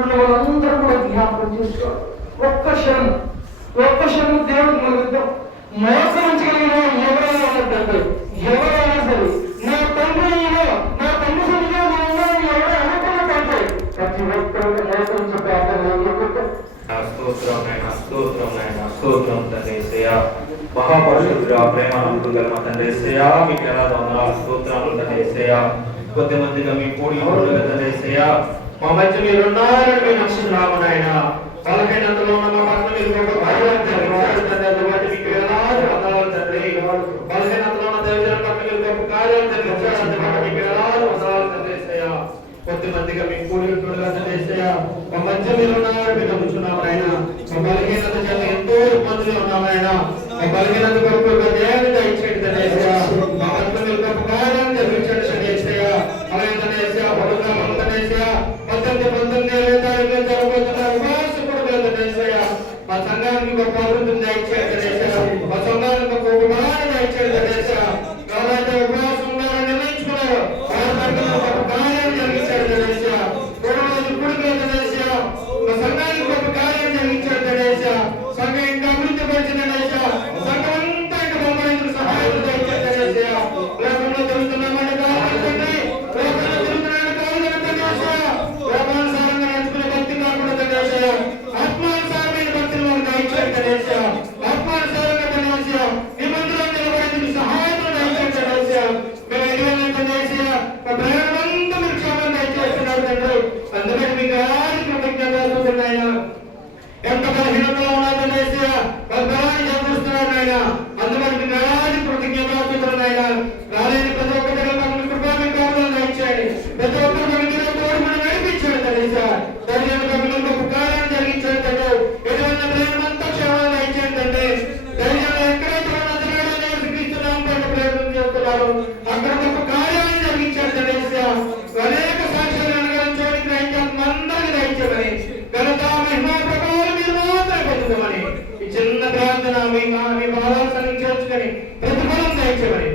ఇక్కడున్న వాళ్ళందరూ కూడా జ్ఞాపకం చేసుకోవాలి. ఒక్క క్షణం దేవుడు మొదలుద్దాం. మోసరించగలిగిన ఎవరైనా ఉన్నట్టు ఎవరైనా సరే నా తండ్రి సరిగా ఎవరైనా అనుకున్నట్టు ప్రతి ఒక్కరు మోసరించే స్తోత్రం తండ్రి యేసయ్యా. మహాపరిశుద్ధుడా, ప్రేమ నమ్మకం గల మా తండ్రి యేసయ్యా, మీకు వేలాది వందనాలు స్తోత్రాలు తండ్రి యేసయ్యా. కొద్దిమందిగా మీ కూడి ఉండగా తండ్రి యేసయ్యా, మా మధ్య మీరు ఉన్నారని మీ నక్షత్రాలు నాయన బలహీనతలో ఉన్న మా పట్ల మీరు గొప్ప కార్యాలు జరిగించారు తండ్రి. అందుబట్టి మీకు వేలాది వందనాలు తండ్రి. బలహీనతలో ఉన్న దైవజనుల పట్ల మీరు గొప్ప కార్యాలు జరిగించారు. అందుబట్టి మీకు వేలాది వందనాలు తండ్రి యేసయ్యా. కొద్దిమందిగా మీ కూడి ఉండగా తండ్రి యేసయ్యా, మా మధ్య మీరు ఉన్నారని మీరు నమ్ముచున్నాము నాయన. మా బలహీనత చేత ఎంతో ఇబ్బందులు ఉన్నాము నాయన. మా బలహీనత కొరకు దేవత ఇచ్చేది తండ్రి యేసయ్యా. మా పట్ల మీరు గొప్ప కార్యాలు జరిగించాడు తండ్రి యేసయ్యా. అలాగే తండ్రి యేసయ్యా, బహుగా తండ్రి యేసయ్యా, 19 తారీఖున జరగబోతున్న ఉపవాస కూడికలు తండ్రి యేసయ్యా, మా సంఘానికి గొప్ప అభివృద్ధిని దయచేయండి తండ్రి యేసయ్యా. మా సంఘానికి గొప్ప ఉపమానం దయచేయండి తండ్రి యేసయ్యా. ఎవరైతే ఉపవాసం ఉన్నారని నిర్ణయించుకున్నారో వారి పట్ల గొప్ప కార్యాలు జరిగించాడు తండ్రి యేసయ్యా. 3 రోజులు కూడికలు తండ్రి యేసయ్యా, మా సంఘానికి గొప్ప కార్యాలు జరిగించాడు తండ్రి యేసయ్యా. సంఘం ఇంకా అభివృద్ధి పరిచిన తండ్రి యేసయ్యా. సంఘం అంతా ఇంకా బలపడించిన సహాయం దయచేయండి తండ్రి యేసయ్యా. లోకంలో జరుగుతున్నామంటే కావాలి తండ్రి, లోకంలో జరుగుతున్నాయంటే కావాలి తండ్రి యేసయ్యా. లోకానుసారంగా నడుచుకునే భక్తి కాకుండా తండ్రి యేసయ్యా, ఆత్మానుసారమైన భక్తిని మనం దయచేయండి తండ్రి యేసయ్యా. ఆత్మానుసారంగా తండ్రి యేసయ్యా, మీ మందిలో నిలబడేందుకు సహాయం దయచేయండి తండ్రి యేసయ్యా. మేము ఎదురైన తండ్రి యేసయ్యా, మా ప్రయాణమంతా మీరు క్షేమం దయచేస్తున్నారు తండ్రి. అందుకని మీకు ఎలాంటి కృతజ్ఞతలు నాయన. ఎంత బలహీనతలో ఉన్నా తండ్రి యేసయ్యా, వాళ్ళ బలాన్ని చేకూరుస్తున్నారు నాయన. అందుకని మీకు ఎలాంటి కృతజ్ఞతలు నాయన. రాలేని ప్రతి ఒక్క దగ్గర కృపా మీకు కావాలని దయచేయండి. ప్రతి ఒక్కరు మీరు తోడు మనం నడిపించండి తండ్రి యేసయ్యా. తండ్రి గొప్ప కార్యాన్ని జరిగించండి తండ్రి. ఎటువంటి ప్రయాణమంతా క్షేమాన్ని దయచేయండి తండ్రి. ధైర్యంలో ఎక్కడైతే క్రీస్తున్నాం ప్రయత్నం చేస్తున్నారు అక్కడ గొప్ప కార్యాన్ని జరిగించండి తండ్రి యేసయ్యా. అనేక సాక్ష్యాలు అనుగ్రహించడానికి గ్రహించాలని అందరికీ దయచేయమని, ఘనత మహిమ ప్రభావాలు మీరు మాత్రమే పొందుతామని ఈ చిన్న ప్రార్థన మీ పాదాలు చేర్చుకొని ప్రతిఫలం దయచేయమని